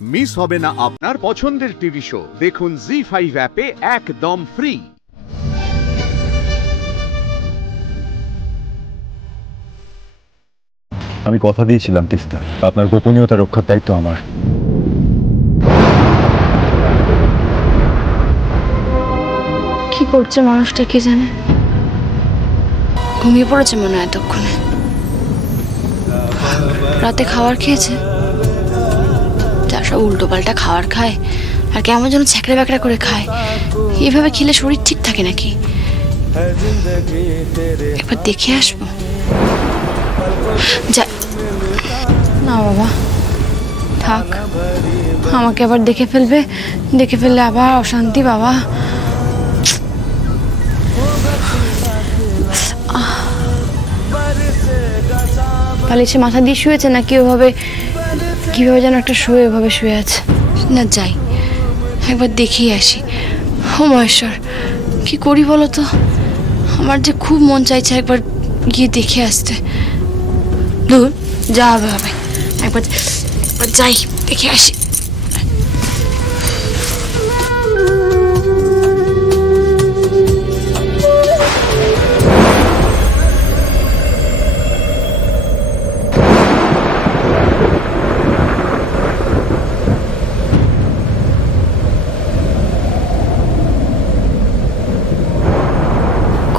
Miss হবে না আপনার পছন্দের টিভি শো। দেখুন জি5 অ্যাপে একদম ফ্রি। আমি কথা দিয়েছিলাম তিস্তা, আপনার গোপনীয়তা রক্ষার দায়িত্ব আমার। কি করছে মানুষটা কে জানে। ঘুমিয়ে পড়েছে মনে হয় এতক্ষণে। রাতে খাবার খেয়েছে, যা সব উল্টো পাল্টা খাবার খায় আর কেমন যেন ছ্যাঁকড়া ব্যাকড়া করে খায়। এইভাবে খেলে শরীর ঠিক থাকে নাকি? একবার দেখে আসবো। যা না বাবা, থাক। আমাকে আবার দেখে ফেললে আবার অশান্তি বাবা। বালিশে মাথা দিয়ে শুয়েছে নাকি ওভাবে, কিভাবে যেন একটা শুয়ে ওভাবে শুয়ে আছে। না যাই, একবার দেখেই আসি। ও মহেশ্বর, কি করি বলো তো? আমার যে খুব মন চাইছে একবার গিয়ে দেখে আসতে। দূর যা হবে হবে, একবার যাই, দেখে আসি।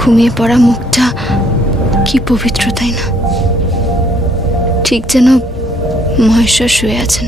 ঘুমিয়ে পড়া মুখটা কি পবিত্র, তাই না? ঠিক যেন মহেশ্বর শুয়ে আছেন।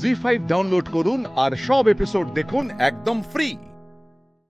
জি5 ডাউনলোড করুন আর সব এপিসোড দেখুন একদম ফ্রি।